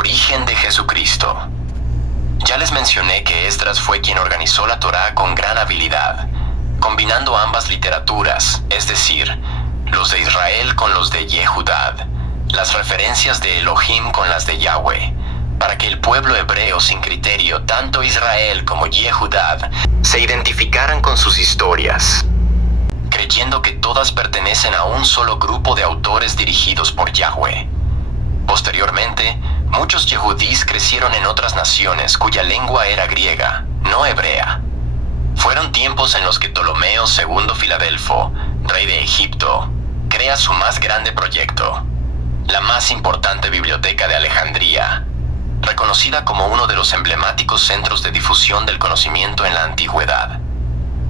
origen de Jesucristo. Ya les mencioné que Esdras fue quien organizó la Torá con gran habilidad, combinando ambas literaturas, es decir, los de Israel con los de Yehudá, las referencias de Elohim con las de Yahweh, para que el pueblo hebreo sin criterio, tanto Israel como Yehudá, se identificaran con sus historias, creyendo que todas pertenecen a un solo grupo de autores dirigidos por Yahweh. Posteriormente, muchos yehudís crecieron en otras naciones cuya lengua era griega, no hebrea. Fueron tiempos en los que Ptolomeo II Filadelfo, rey de Egipto, crea su más grande proyecto, la más importante biblioteca de Alejandría, reconocida como uno de los emblemáticos centros de difusión del conocimiento en la antigüedad.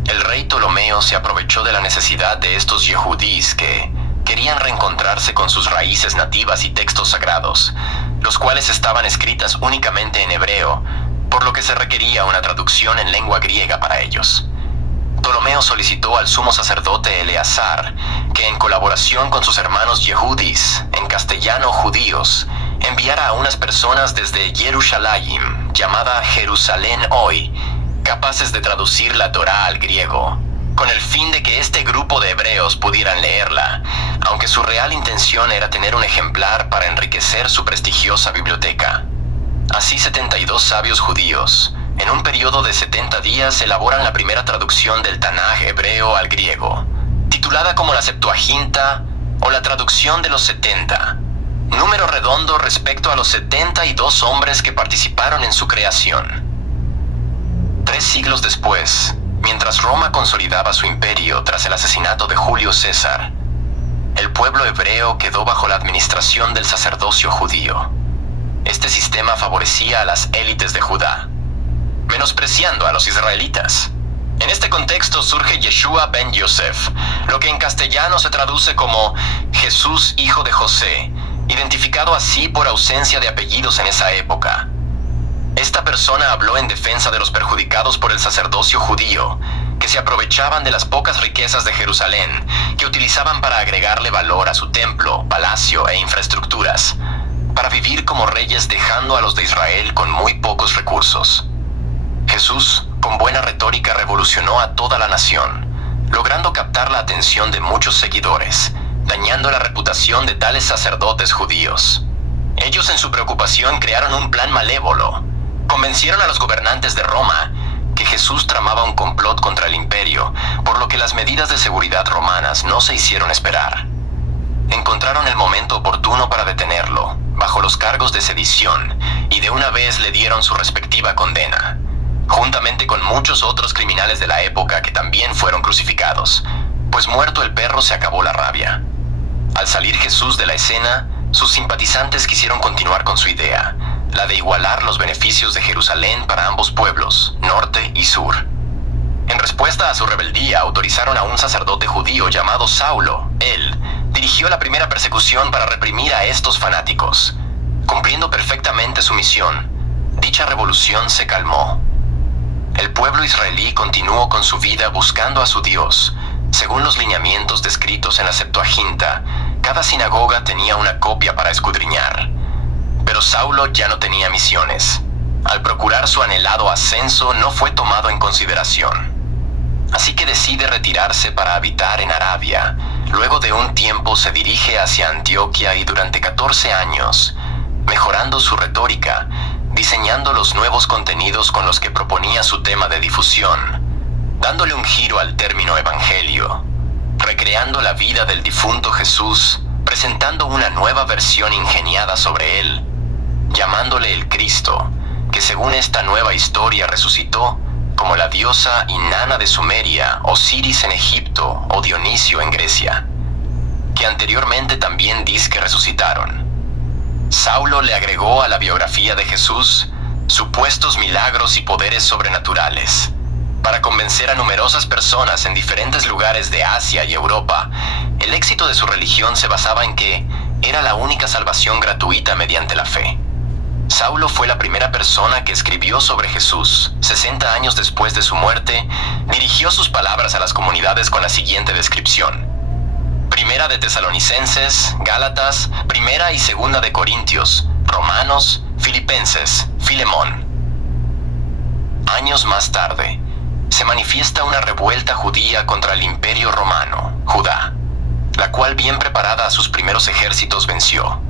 El rey Ptolomeo se aprovechó de la necesidad de estos yehudís que querían reencontrarse con sus raíces nativas y textos sagrados, los cuales estaban escritas únicamente en hebreo, por lo que se requería una traducción en lengua griega para ellos. Ptolomeo solicitó al sumo sacerdote Eleazar que, en colaboración con sus hermanos yehudís, en castellano judíos, enviara a unas personas desde Jerusalén, llamada Jerusalén hoy, capaces de traducir la Torá al griego, con el fin de que este grupo de hebreos pudieran leerla, aunque su real intención era tener un ejemplar para enriquecer su prestigiosa biblioteca. Así 72 sabios judíos, en un periodo de 70 días, elaboran la primera traducción del Tanaj hebreo al griego, titulada como la Septuaginta o la traducción de los 70, número redondo respecto a los 72 hombres que participaron en su creación. 3 siglos después, mientras Roma consolidaba su imperio tras el asesinato de Julio César, el pueblo hebreo quedó bajo la administración del sacerdocio judío. Este sistema favorecía a las élites de Judá, menospreciando a los israelitas. En este contexto surge Yeshua ben Yosef, lo que en castellano se traduce como Jesús hijo de José, identificado así por ausencia de apellidos en esa época. Esta persona habló en defensa de los perjudicados por el sacerdocio judío, que se aprovechaban de las pocas riquezas de Jerusalén, que utilizaban para agregarle valor a su templo, palacio e infraestructuras, para vivir como reyes dejando a los de Israel con muy pocos recursos. Jesús, con buena retórica, revolucionó a toda la nación, logrando captar la atención de muchos seguidores, dañando la reputación de tales sacerdotes judíos. Ellos, en su preocupación, crearon un plan malévolo. Convencieron a los gobernantes de Roma que Jesús tramaba un complot contra el imperio, por lo que las medidas de seguridad romanas no se hicieron esperar. Encontraron el momento oportuno para detenerlo, bajo los cargos de sedición, y de una vez le dieron su respectiva condena, juntamente con muchos otros criminales de la época que también fueron crucificados, pues muerto el perro se acabó la rabia. Al salir Jesús de la escena, sus simpatizantes quisieron continuar con su idea, la de igualar los beneficios de Jerusalén para ambos pueblos, norte y sur. En respuesta a su rebeldía, autorizaron a un sacerdote judío llamado Saulo. Él dirigió la primera persecución para reprimir a estos fanáticos. Cumpliendo perfectamente su misión, dicha revolución se calmó. El pueblo israelí continuó con su vida buscando a su Dios. Según los lineamientos descritos en la Septuaginta, cada sinagoga tenía una copia para escudriñar. Pero Saulo ya no tenía misiones. Al procurar su anhelado ascenso, no fue tomado en consideración. Así que decide retirarse para habitar en Arabia. Luego de un tiempo se dirige hacia Antioquia y durante 14 años, mejorando su retórica, diseñando los nuevos contenidos con los que proponía su tema de difusión, dándole un giro al término evangelio, recreando la vida del difunto Jesús, presentando una nueva versión ingeniada sobre él, llamándole el Cristo, que según esta nueva historia resucitó, como la diosa Inanna de Sumeria, Osiris en Egipto o Dionisio en Grecia, que anteriormente también dizque resucitaron. Saulo le agregó a la biografía de Jesús supuestos milagros y poderes sobrenaturales, para convencer a numerosas personas en diferentes lugares de Asia y Europa. El éxito de su religión se basaba en que era la única salvación gratuita mediante la fe. Saulo fue la primera persona que escribió sobre Jesús. 60 años después de su muerte, dirigió sus palabras a las comunidades con la siguiente descripción: Primera de Tesalonicenses, Gálatas, Primera y Segunda de Corintios, Romanos, Filipenses, Filemón. Años más tarde, se manifiesta una revuelta judía contra el Imperio Romano, Judá, la cual bien preparada a sus primeros ejércitos venció.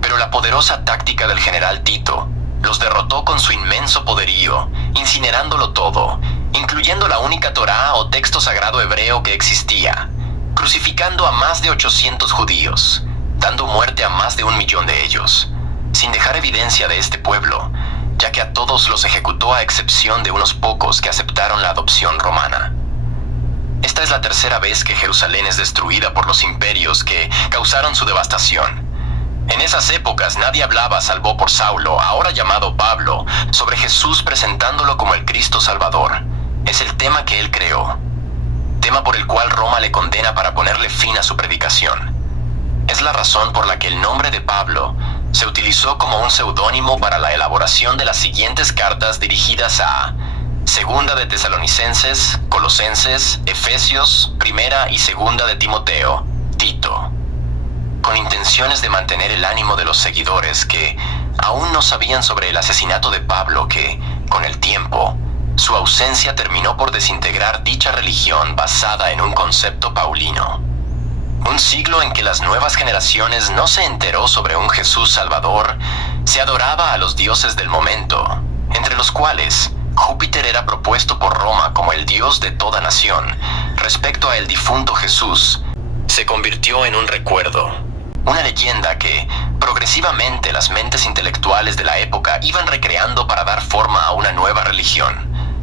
Pero la poderosa táctica del general Tito los derrotó con su inmenso poderío, incinerándolo todo, incluyendo la única Torá o texto sagrado hebreo que existía, crucificando a más de 800 judíos, dando muerte a más de 1 millón de ellos, sin dejar evidencia de este pueblo, ya que a todos los ejecutó a excepción de unos pocos que aceptaron la adopción romana. Esta es la tercera vez que Jerusalén es destruida por los imperios que causaron su devastación. En esas épocas nadie hablaba, salvo por Saulo, ahora llamado Pablo, sobre Jesús presentándolo como el Cristo Salvador. Es el tema que él creó, tema por el cual Roma le condena para ponerle fin a su predicación. Es la razón por la que el nombre de Pablo se utilizó como un seudónimo para la elaboración de las siguientes cartas dirigidas a Segunda de Tesalonicenses, Colosenses, Efesios, Primera y Segunda de Timoteo, Tito, con intenciones de mantener el ánimo de los seguidores que aún no sabían sobre el asesinato de Pablo que, con el tiempo, su ausencia terminó por desintegrar dicha religión basada en un concepto paulino. Un siglo en que las nuevas generaciones no se enteró sobre un Jesús Salvador, se adoraba a los dioses del momento, entre los cuales Júpiter era propuesto por Roma como el dios de toda nación. Respecto a el difunto Jesús, se convirtió en un recuerdo, una leyenda que progresivamente las mentes intelectuales de la época iban recreando para dar forma a una nueva religión,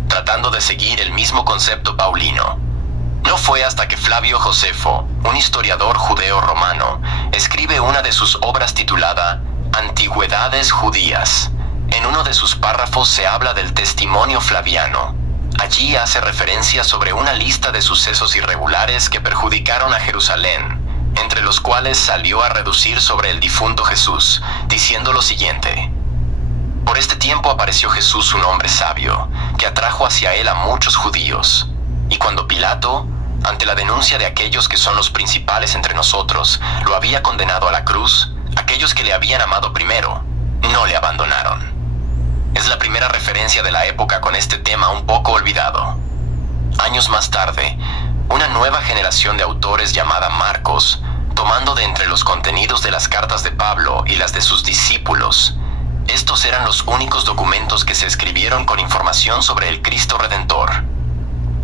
tratando de seguir el mismo concepto paulino. No fue hasta que Flavio Josefo, un historiador judeo-romano, escribe una de sus obras titulada Antigüedades Judías. En uno de sus párrafos se habla del testimonio flaviano. Allí hace referencia sobre una lista de sucesos irregulares que perjudicaron a Jerusalén, entre los cuales salió a reducir sobre el difunto Jesús, diciendo lo siguiente: Por este tiempo apareció Jesús, un hombre sabio, que atrajo hacia él a muchos judíos. Y cuando Pilato, ante la denuncia de aquellos que son los principales entre nosotros, lo había condenado a la cruz, aquellos que le habían amado primero, no le abandonaron. Es la primera referencia de la época con este tema un poco olvidado. Años más tarde, una nueva generación de autores llamada Marcos, tomando de entre los contenidos de las cartas de Pablo y las de sus discípulos, estos eran los únicos documentos que se escribieron con información sobre el Cristo Redentor.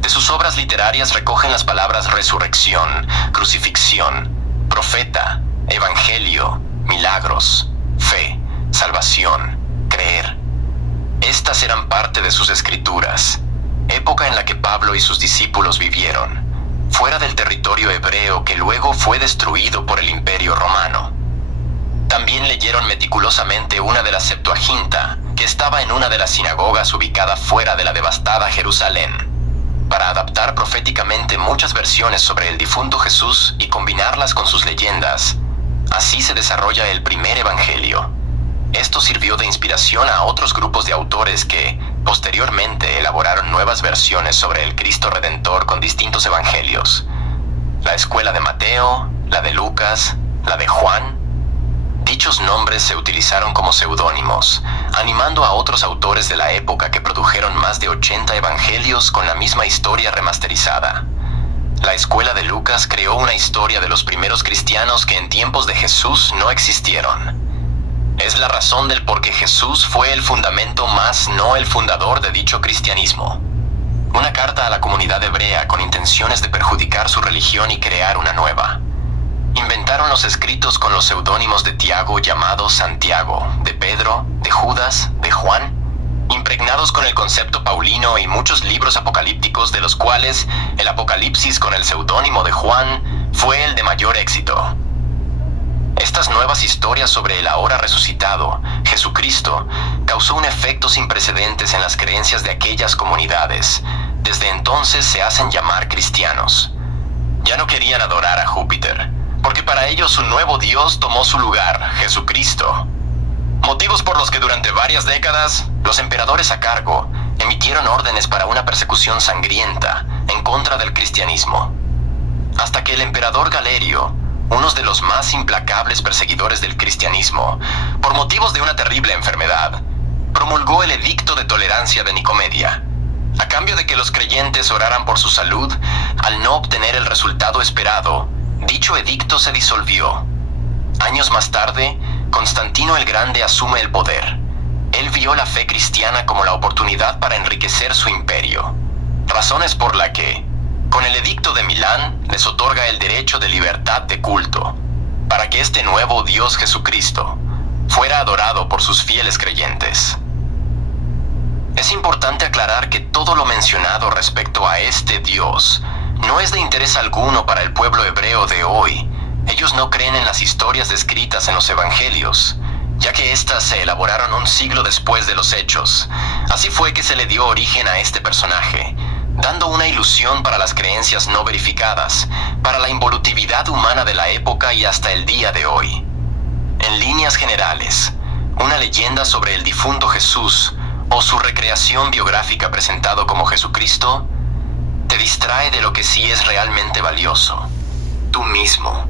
De sus obras literarias recogen las palabras resurrección, crucifixión, profeta, evangelio, milagros, fe, salvación, creer. Estas eran parte de sus escrituras, época en la que Pablo y sus discípulos vivieron, fuera del territorio hebreo que luego fue destruido por el Imperio Romano. También leyeron meticulosamente una de la Septuaginta, que estaba en una de las sinagogas ubicada fuera de la devastada Jerusalén, para adaptar proféticamente muchas versiones sobre el difunto Jesús y combinarlas con sus leyendas. Así se desarrolla el primer evangelio. Esto sirvió de inspiración a otros grupos de autores que, posteriormente, elaboraron nuevas versiones sobre el Cristo Redentor con distintos evangelios. La escuela de Mateo, la de Lucas, la de Juan. Dichos nombres se utilizaron como seudónimos, animando a otros autores de la época que produjeron más de 80 evangelios con la misma historia remasterizada. La escuela de Lucas creó una historia de los primeros cristianos que en tiempos de Jesús no existieron. Es la razón del por qué Jesús fue el fundamento más no el fundador de dicho cristianismo. Una carta a la comunidad hebrea con intenciones de perjudicar su religión y crear una nueva. Inventaron los escritos con los seudónimos de Tiago llamado Santiago, de Pedro, de Judas, de Juan, impregnados con el concepto paulino y muchos libros apocalípticos de los cuales el Apocalipsis con el seudónimo de Juan fue el de mayor éxito. Estas nuevas historias sobre el ahora resucitado, Jesucristo, causó un efecto sin precedentes en las creencias de aquellas comunidades. Desde entonces se hacen llamar cristianos. Ya no querían adorar a Júpiter, porque para ellos un nuevo Dios tomó su lugar, Jesucristo. Motivos por los que durante varias décadas, los emperadores a cargo emitieron órdenes para una persecución sangrienta en contra del cristianismo. Hasta que el emperador Galerio, uno de los más implacables perseguidores del cristianismo, por motivos de una terrible enfermedad, promulgó el Edicto de Tolerancia de Nicomedia. A cambio de que los creyentes oraran por su salud, al no obtener el resultado esperado, dicho edicto se disolvió. Años más tarde, Constantino el Grande asume el poder. Él vio la fe cristiana como la oportunidad para enriquecer su imperio, razones por la que, con el Edicto de Milán, les otorga el derecho de libertad de culto, para que este nuevo Dios Jesucristo fuera adorado por sus fieles creyentes. Es importante aclarar que todo lo mencionado respecto a este Dios no es de interés alguno para el pueblo hebreo de hoy. Ellos no creen en las historias descritas en los evangelios, ya que éstas se elaboraron un siglo después de los hechos. Así fue que se le dio origen a este personaje, dando una ilusión para las creencias no verificadas, para la involutividad humana de la época y hasta el día de hoy. En líneas generales, una leyenda sobre el difunto Jesús o su recreación biográfica presentado como Jesucristo te distrae de lo que sí es realmente valioso: tú mismo.